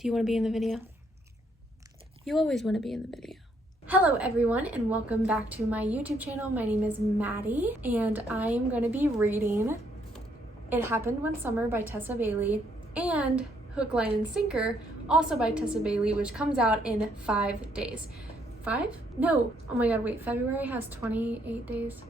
Do you want to be in the video? You always want to be in the video. Hello everyone and welcome back to my YouTube channel. My name is Maddie and I am going to be reading It Happened One Summer by Tessa Bailey and Hook, Line, and Sinker, also by Tessa Bailey, which comes out in 5 days. 5? No. Oh my god, wait. February has 28 days.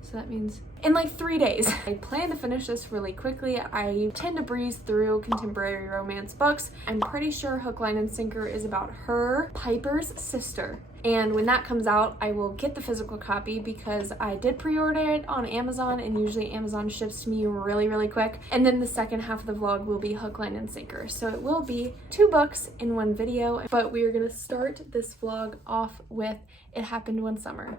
So that means in like 3 days. I plan to finish this really quickly. I tend to breeze through contemporary romance books. I'm pretty sure Hook, Line, and Sinker is about her, Piper's sister. And when that comes out, I will get the physical copy because I did pre-order it on Amazon, and usually Amazon ships to me really quick. And then the second half of the vlog will be Hook, Line, and Sinker. So it will be 2 books in one video, but we are gonna start this vlog off with It Happened One Summer.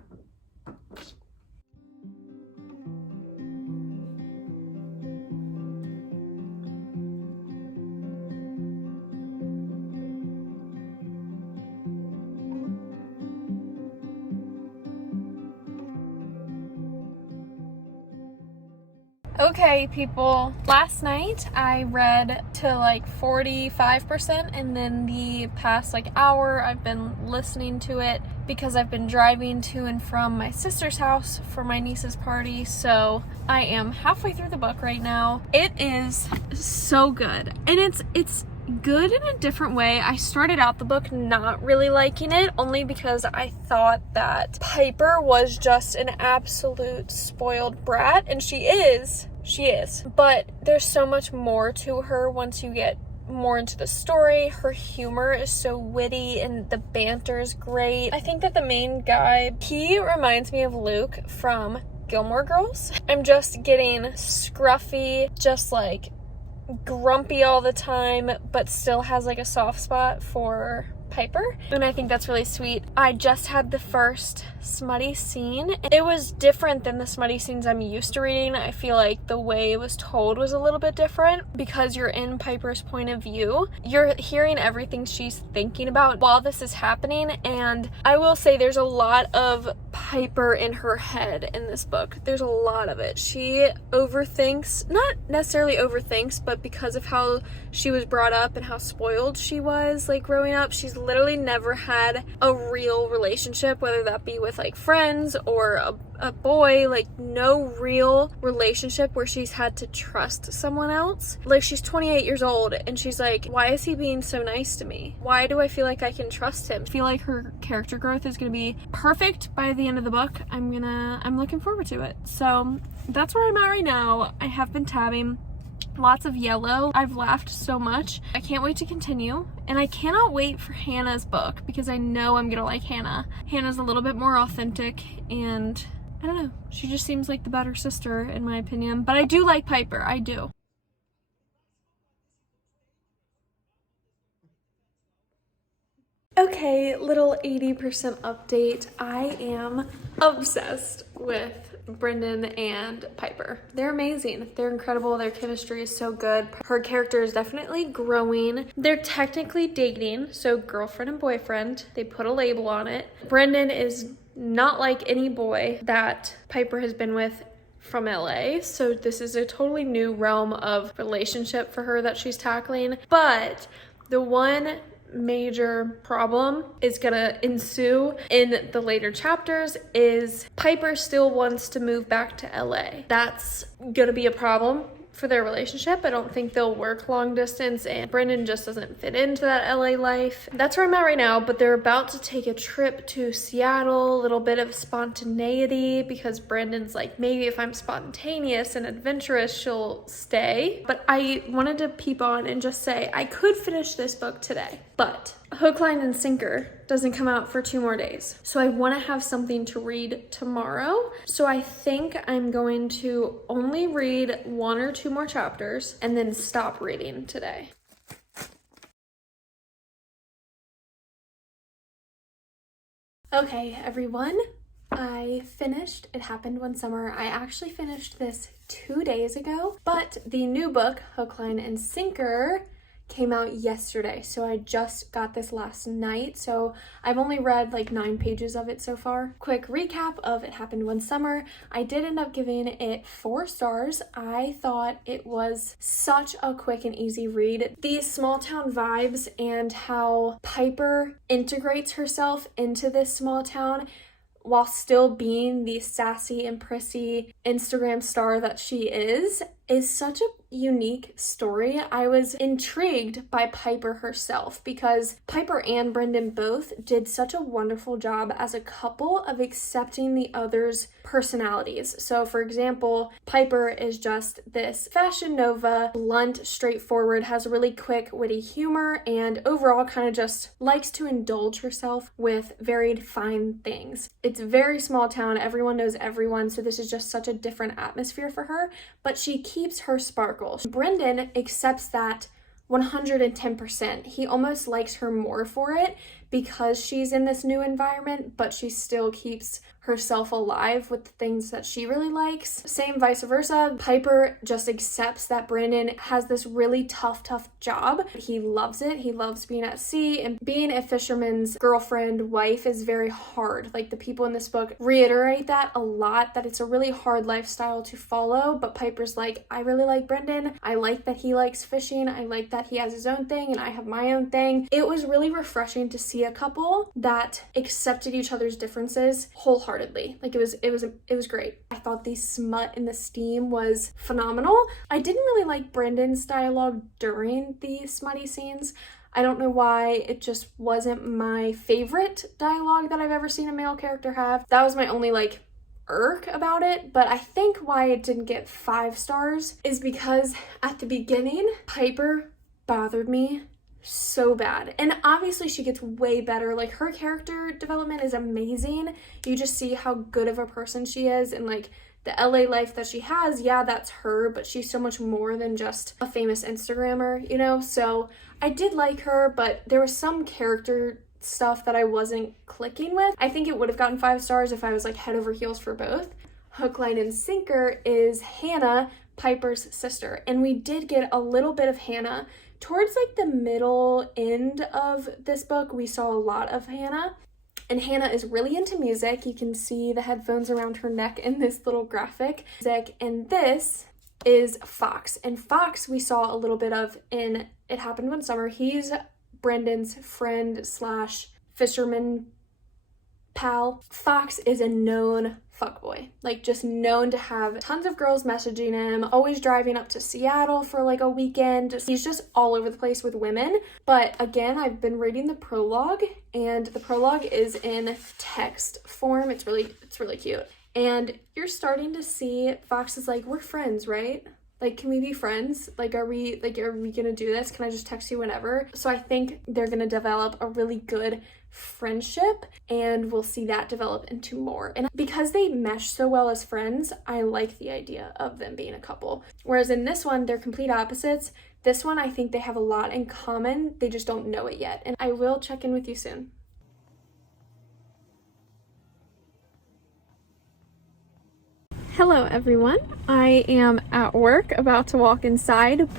Okay, people, last night I read to like 45%, and then the past like hour I've been listening to it because I've been driving to and from my sister's house for my niece's party. So I am halfway through the book right now. It is so good, and it's good in a different way. I started out the book not really liking it, only because I thought that Piper was just an absolute spoiled brat, and she is, but there's so much more to her once you get more into the story. Her humor is so witty and the banter is great. I think that the main guy, he reminds me of Luke from Gilmore Girls. I'm just getting scruffy, just like grumpy all the time, but still has like a soft spot for Piper, and I think that's really sweet. I just had the first smutty scene. It was different than the smutty scenes I'm used to reading. I feel like the way it was told was a little bit different because you're in Piper's point of view. You're hearing everything she's thinking about while this is happening, and I will say there's a lot of Piper in her head in this book. There's a lot of it. She overthinks, not necessarily overthinks, but because of how she was brought up and how spoiled she was like growing up, she's literally never had a real relationship, whether that be with like friends or a boy, like no real relationship where she's had to trust someone else. Like, she's 28 years old and she's like, why is he being so nice to me? Why do I feel like I can trust him? I feel like her character growth is gonna be perfect by the end of the book. I'm looking forward to it. So that's where I'm at right now. I have been tabbing. Lots of yellow. I've laughed so much. I can't wait to continue, and I cannot wait for Hannah's book because I know I'm gonna like Hannah. Hannah's a little bit more authentic, and I don't know, she just seems like the better sister in my opinion, but I do like Piper. I do. Okay, little 80% update. I am obsessed with Brendan and Piper. They're amazing. They're incredible. Their chemistry is so good. Her character is definitely growing. They're technically dating, so girlfriend and boyfriend. They put a label on it. Brendan is not like any boy that Piper has been with from LA, so this is a totally new realm of relationship for her that she's tackling. But the one major problem is gonna ensue in the later chapters is Piper still wants to move back to LA. That's gonna be a problem for their relationship. I don't think they'll work long distance, and Brendan just doesn't fit into that LA life. That's where I'm at right now, but they're about to take a trip to Seattle, a little bit of spontaneity because Brendan's like, maybe if I'm spontaneous and adventurous, she'll stay. But I wanted to peep on and just say I could finish this book today, but Hook, Line, and Sinker doesn't come out for 2 more days. So I want to have something to read tomorrow. So I think I'm going to only read 1 or 2 more chapters and then stop reading today. Okay, everyone, I finished It Happened One Summer. I actually finished this 2 days ago, but the new book, Hook, Line, and Sinker, came out yesterday, so I just got this last night, so I've only read like 9 pages of it so far. Quick recap of It Happened One Summer. I did end up giving it 4 stars. I thought it was such a quick and easy read. These small town vibes and how Piper integrates herself into this small town while still being the sassy and prissy Instagram star that she is such a unique story. I was intrigued by Piper herself because Piper and Brendan both did such a wonderful job as a couple of accepting the other's personalities. So for example, Piper is just this fashion nova, blunt, straightforward, has really quick, witty humor, and overall kind of just likes to indulge herself with varied fine things. It's a very small town, everyone knows everyone, so this is just such a different atmosphere for her, but she keeps her sparkle. Brendan accepts that 110%. He almost likes her more for it because she's in this new environment, but she still keeps herself alive with the things that she really likes. Same vice versa. Piper just accepts that Brendan has this really tough job. He loves it. He loves being at sea, and being a fisherman's girlfriend, wife is very hard. Like, the people in this book reiterate that a lot, that it's a really hard lifestyle to follow, but Piper's like, I really like Brendan. I like that he likes fishing. I like that he has his own thing and I have my own thing. It was really refreshing to see a couple that accepted each other's differences wholeheartedly. Like, it was great. I thought the smut and the steam was phenomenal. I didn't really like Brendan's dialogue during the smutty scenes. I don't know why, it just wasn't my favorite dialogue that I've ever seen a male character have. That was my only like irk about it, but I think why it didn't get 5 stars is because at the beginning, Piper bothered me so bad. And obviously she gets way better. Like, her character development is amazing. You just see how good of a person she is, and like the LA life that she has, yeah, that's her, but she's so much more than just a famous Instagrammer, you know? So I did like her, but there was some character stuff that I wasn't clicking with. I think it would have gotten 5 stars if I was like head over heels for both. Hook, line, and sinker is Hannah, Piper's sister, and we did get a little bit of Hannah. Towards like the middle end of this book, we saw a lot of Hannah, and Hannah is really into music. You can see the headphones around her neck in this little graphic. And this is Fox, and Fox we saw a little bit of in It Happened One Summer. He's Brendan's friend slash fisherman pal. Fox is a known fuckboy, like just known to have tons of girls messaging him, always driving up to Seattle for like a weekend. He's just all over the place with women. But again, I've been reading the prologue, and the prologue is in text form. It's really cute. And you're starting to see Fox is like, we're friends, right? Like, can we be friends? Like, are we gonna do this? Can I just text you whenever? So I think they're gonna develop a really good friendship, and we'll see that develop into more. And because they mesh so well as friends, I like the idea of them being a couple. Whereas in this one, they're complete opposites. This one, I think they have a lot in common. They just don't know it yet. And I will check in with you soon. Hello everyone, I am at work about to walk inside.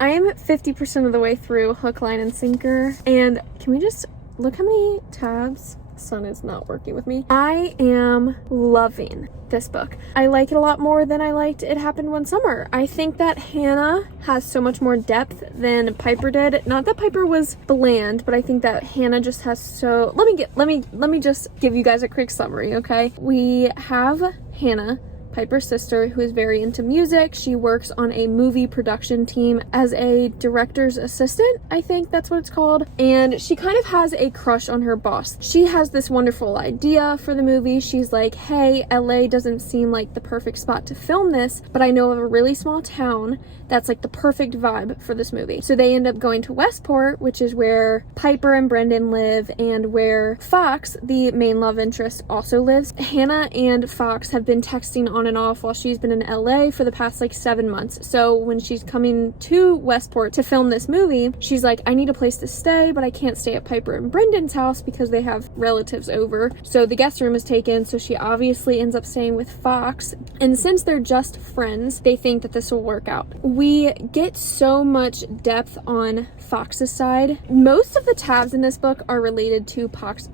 I am 50% of the way through Hook, Line, and Sinker, and can we just look how many tabs? Sun is not working with me. I am loving this book. I like it a lot more than I liked It Happened One Summer. I think that Hannah has so much more depth than Piper did. Not that Piper was bland, but I think that Hannah just has so... Let me just give you guys a quick summary, okay? We have Hannah, Piper's sister, who is very into music. She works on a movie production team as a director's assistant, I think that's what it's called. And she kind of has a crush on her boss. She has this wonderful idea for the movie. She's like, hey, LA doesn't seem like the perfect spot to film this, but I know of a really small town that's like the perfect vibe for this movie. So they end up going to Westport, which is where Piper and Brendan live and where Fox, the main love interest, also lives. Hannah and Fox have been texting on and off while she's been in LA for the past like 7 months. So when she's coming to Westport to film this movie, she's like, I need a place to stay, but I can't stay at Piper and Brendan's house because they have relatives over. So the guest room is taken, so she obviously ends up staying with Fox. And since they're just friends, they think that this will work out. We get so much depth on Fox's side. Most of the tabs in this book are related to Fox's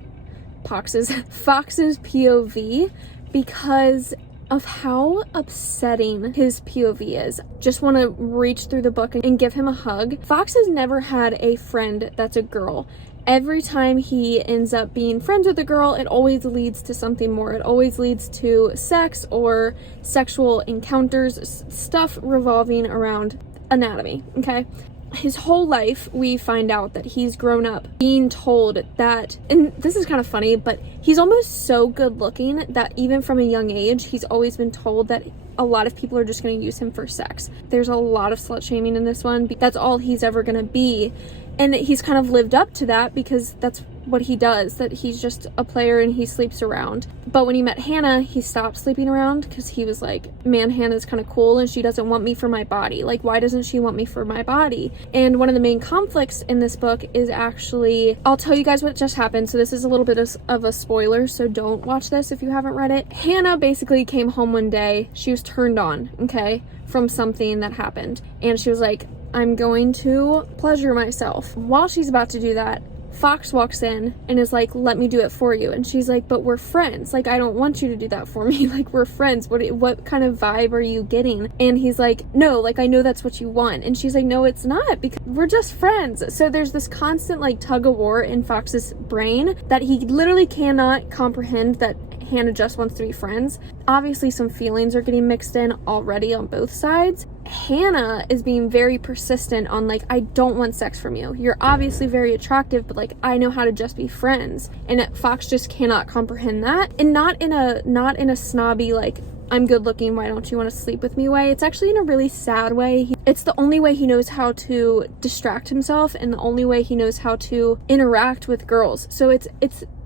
POV because of how upsetting his POV is. Just want to reach through the book and give him a hug. Fox has never had a friend that's a girl. Every time he ends up being friends with a girl, it always leads to something more. It always leads to sex or sexual encounters, stuff revolving around anatomy, okay? His whole life, we find out that he's grown up being told that, and this is kind of funny, but he's almost so good looking that even from a young age, he's always been told that a lot of people are just going to use him for sex. There's a lot of slut shaming in this one. That's all he's ever going to be. And he's kind of lived up to that because that's what he does, that he's just a player and he sleeps around. But when he met Hannah, he stopped sleeping around because he was like, man, Hannah's kind of cool and she doesn't want me for my body. Like, why doesn't she want me for my body? And one of the main conflicts in this book is actually, I'll tell you guys what just happened. So this is a little bit of a spoiler, so don't watch this if you haven't read it. Hannah basically came home one day. She was turned on, okay, from something that happened. And she was like, I'm going to pleasure myself. While she's about to do that, Fox walks in and is like, let me do it for you. And she's like, but we're friends. Like, I don't want you to do that for me. Like, we're friends. What kind of vibe are you getting? And he's like, no, like, I know that's what you want. And she's like, no, it's not, because we're just friends. So there's this constant like tug of war in Fox's brain that he literally cannot comprehend that Hannah just wants to be friends. Obviously some feelings are getting mixed in already on both sides. Hannah is being very persistent on like, I don't want sex from you. You're obviously very attractive, but like, I know how to just be friends. And Fox just cannot comprehend that. And not in a snobby, like, I'm good looking, why don't you want to sleep with me way. It's actually in a really sad way. It's the only way he knows how to distract himself and the only way he knows how to interact with girls. So it's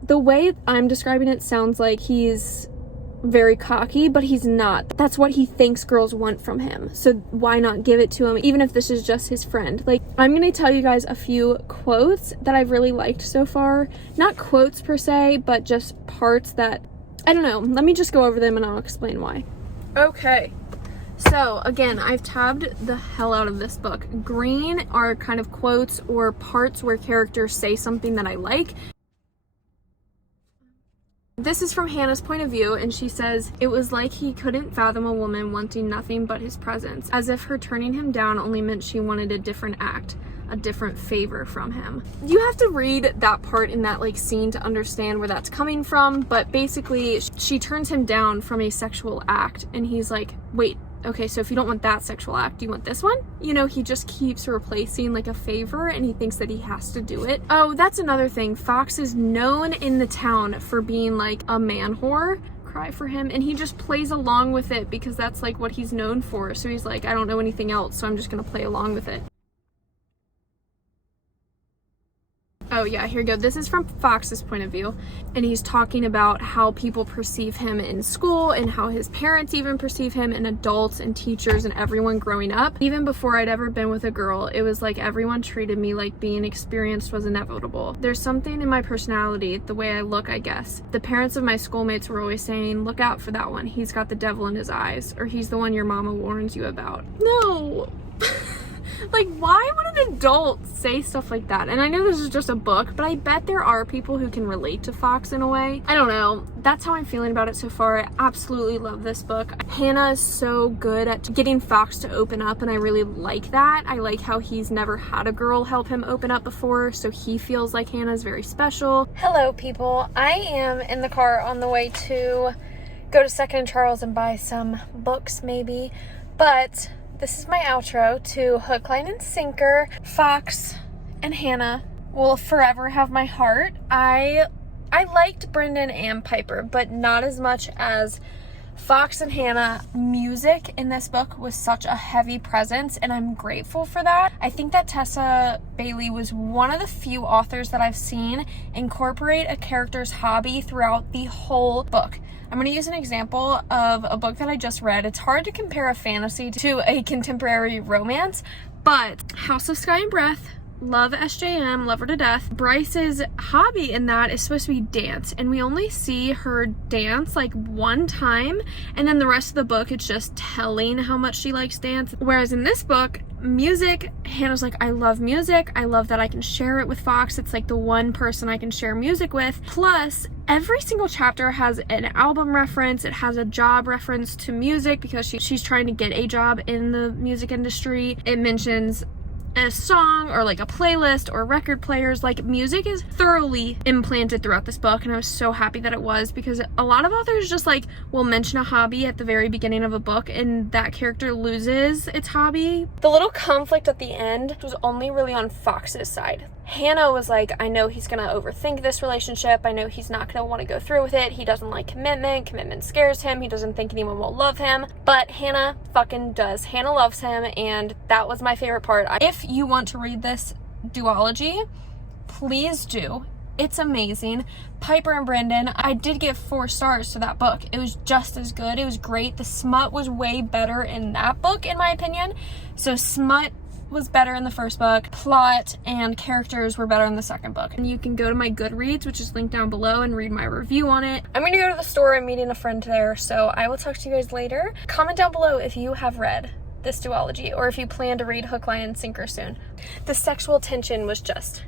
the way I'm describing it sounds like he's very cocky, but he's not. That's what he thinks girls want from him. So why not give it to him, even if this is just his friend? Like, I'm gonna tell you guys a few quotes that I've really liked so far. Not quotes per se, but just parts that, I don't know. Let me just go over them and I'll explain why. Okay. So again, I've tabbed the hell out of this book. Green are kind of quotes or parts where characters say something that I like. This is from Hannah's point of view, and she says, it was like he couldn't fathom a woman wanting nothing but his presence, as if her turning him down only meant she wanted a different act, a different favor from him. You have to read that part in that like scene to understand where that's coming from, but basically she turns him down from a sexual act, and he's like, wait, okay, so if you don't want that sexual act, do you want this one? You know, he just keeps replacing like a favor and he thinks that he has to do it. Oh, that's another thing. Fox is known in the town for being like a man whore. Cry for him, and he just plays along with it because that's like what he's known for. So he's like, I don't know anything else, so I'm just gonna play along with it. Oh yeah, here we go. This is from Fox's point of view, and he's talking about how people perceive him in school and how his parents even perceive him, and adults and teachers and everyone growing up. Even before I'd ever been with a girl, it was like everyone treated me like being experienced was inevitable. There's something in my personality, the way I look, I guess. The parents of my schoolmates were always saying, look out for that one. He's got the devil in his eyes, or he's the one your mama warns you about. No. Like, why would an adult say stuff like that? And I know this is just a book, but I bet there are people who can relate to Fox in a way. I don't know. That's how I'm feeling about it so far. I absolutely love this book. Hannah is so good at getting Fox to open up, and I really like that. I like how he's never had a girl help him open up before, so he feels like Hannah's very special. Hello, people. I am in the car on the way to go to 2nd and Charles and buy some books, maybe. But this is my outro to Hook, Line, and Sinker. Fox and Hannah will forever have my heart. I liked Brendan and Piper, but not as much as Fox and Hannah. Music in this book was such a heavy presence, and I'm grateful for that. I think that Tessa Bailey was one of the few authors that I've seen incorporate a character's hobby throughout the whole book. I'm going to use an example of a book that I just read. It's hard to compare a fantasy to a contemporary romance, but House of Sky and Breath, love SJM, love her to death. Bryce's hobby in that is supposed to be dance, and we only see her dance like one time, and then the rest of the book it's just telling how much she likes dance. Whereas in this book, music, Hannah's like, I love music, I love that I can share it with Fox. It's like the one person I can share music with. Plus, every single chapter has an album reference, it has a job reference to music because she's trying to get a job in the music industry. It mentions a song or like a playlist or record players. Like, music is thoroughly implanted throughout this book, and I was so happy that it was, because a lot of authors just like will mention a hobby at the very beginning of a book and that character loses its hobby. The little conflict at the end was only really on Fox's side. Hannah was like, I know he's gonna overthink this relationship, I know he's not gonna want to go through with it, he doesn't like commitment scares him, he doesn't think anyone will love him. But Hannah fucking does. Hannah loves him, and that was my favorite part. If you want to read this duology, please do. It's amazing. Piper and Brendan, I did give 4 stars to that book. It was just as good. It was great. The smut was way better in that book, in my opinion. So smut was better in the first book. Plot and characters were better in the second book. And you can go to my Goodreads, which is linked down below, and read my review on it. I'm gonna go to the store. I'm meeting a friend there, so I will talk to you guys later. Comment down below if you have read this duology, or if you plan to read Hook, Line, and Sinker soon. The sexual tension was just